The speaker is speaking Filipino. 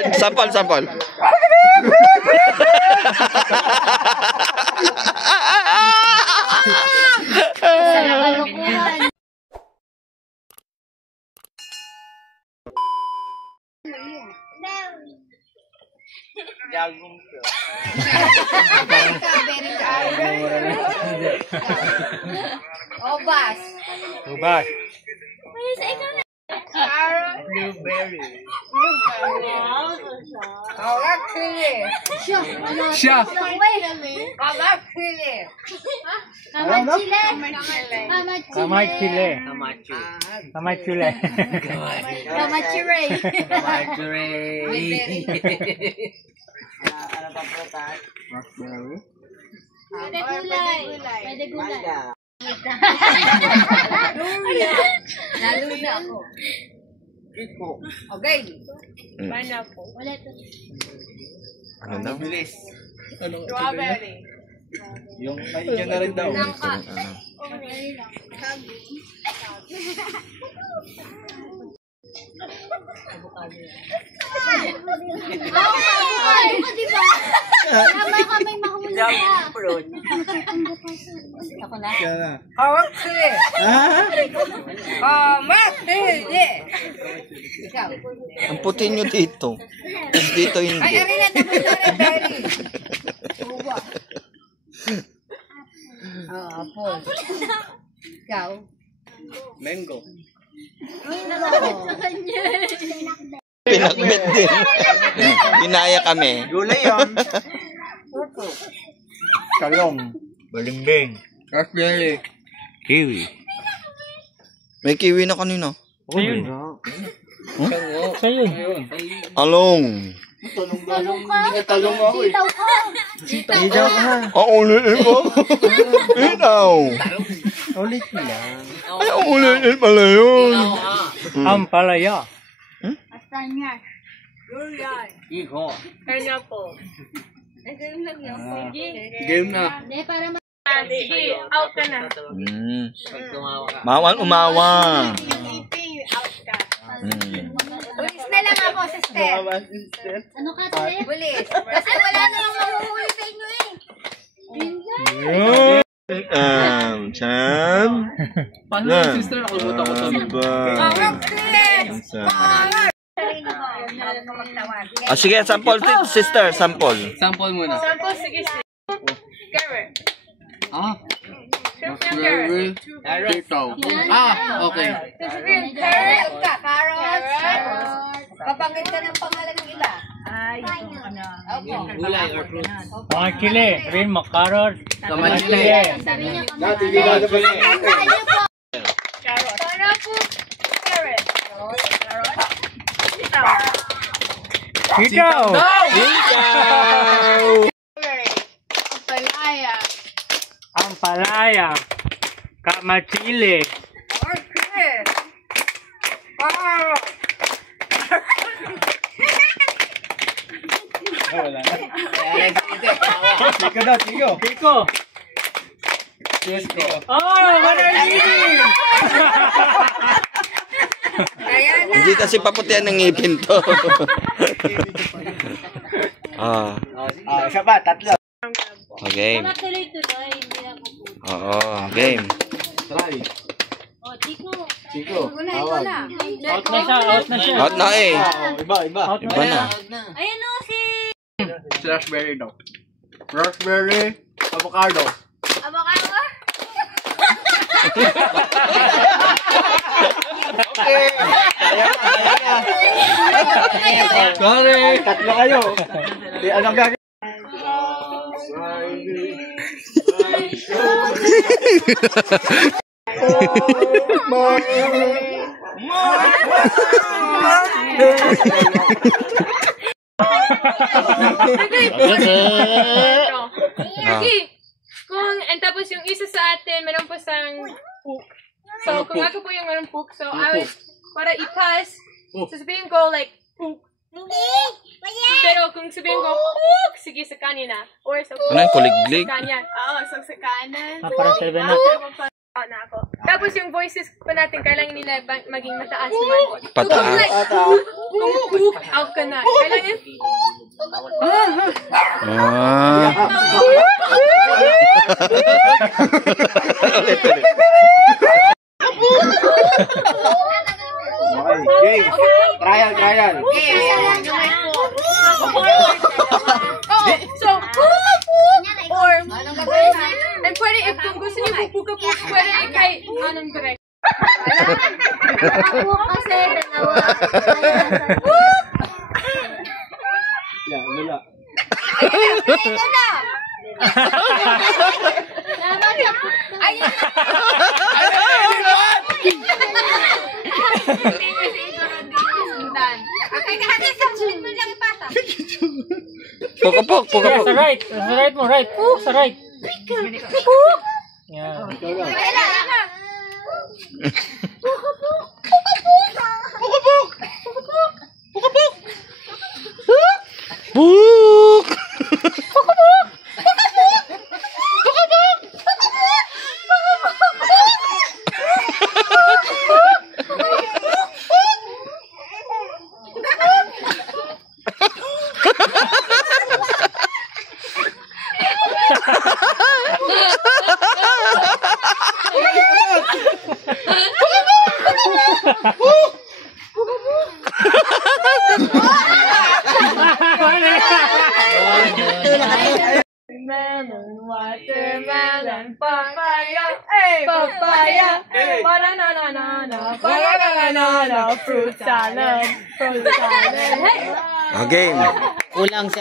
Richard. Sampol. Obas. Blueberry. Siya. Pwede gulay. Lalo na ako. Okay. Pineapple. Ano daw? Bilis. Strawberry. Yung yan na rin daw. Tama kaming mahula. Ako na. Ikaw. Ang puti nyo dito. Tapos dito hindi. Ay, ari na tapos na rin, Daddy. Apple. Ikaw. Mango. Pinakbet din. Dinaya kami. Gulay yun. Talong. Balimbing. Raspberry. Kiwi. May kiwi na kanina. Ayun. Ayun. Along. Talong ako eh. Sitaw ka. Ulitin ko. Itaw. Ulit lang. Ay, ulitin pala yun. Ampalaya. Kastanya. Gulay. Iho. Pineapple. Game na. Hindi, para Sige, out ka na. Bawal umawa. Out ka. Bulis na lang ako, sister. Ano ka tayo? Bulis. Kasi wala na lang mahuhuli sa inyo eh. Sam. Paano yung sister? Nakalimutan ko to. Sige, sample sister, sample. Sample muna. Sample, sige. Carrot. Raspberry. Ikaw. Okay. Sasabihin, carrot. Carrots. Papangit ka ng pangalan ng iba. Gulay or fruit. Mga chili, rin mo, carrot. Kamachili. Sabi niya Dati di ba Carrot. Pineapple. Carrot. Ikaw! Palaya. Ampalaya. Kamachili. Wala na. Tiko daw, tiko. Kiko! Tiko. Manarili! Hindi kasi paputihan ng ngipin to. Isa pa, tatlo. Game. tuloy-tuloy. Hindi ako. Oo, game. Try. O, Chico. Tiko. Ikaw na. Out na siya. Out na eh. Iba. Iba na. Ayun o, si... Raspberry daw. Raspberry, avocado. Avocado? Okay. Sorry. Tatlo kayo. Di anong gagawin? Sige. And tapos yung isa sa atin, meron po sang pook. So, kung ako po yung meron pook, so I would, para i-pass, sasabihin ko like, pook. Pero kung sabihin ko, pook, sige sa kanina. Or sa Ano yung kuliglig? kanya. Oo, so sa kanan. Para sa na ako. Tapos yung voices pa natin, kailangan nila maging mataas naman. Pataas. Kung like, kung poop out ka na. Kailangan, Ah. Ulit, ulit. Okay, game. Trial, trial. so, or, and pwede, if kung gusto niyo pupuka-puka, pwede kahit anong direct. Ako kasi dalawa. Yeah, wala. Ito na. Ayun na. Okay, kahit mo lang ipasa. Pukapok, Yeah, pukapok. sa right. Sa right mo, right. Sa right. Yeah. Puk! Melon, watermelon, papaya, hey, papaya, banana, banana, fruit salad, hey. Okay. Kulang si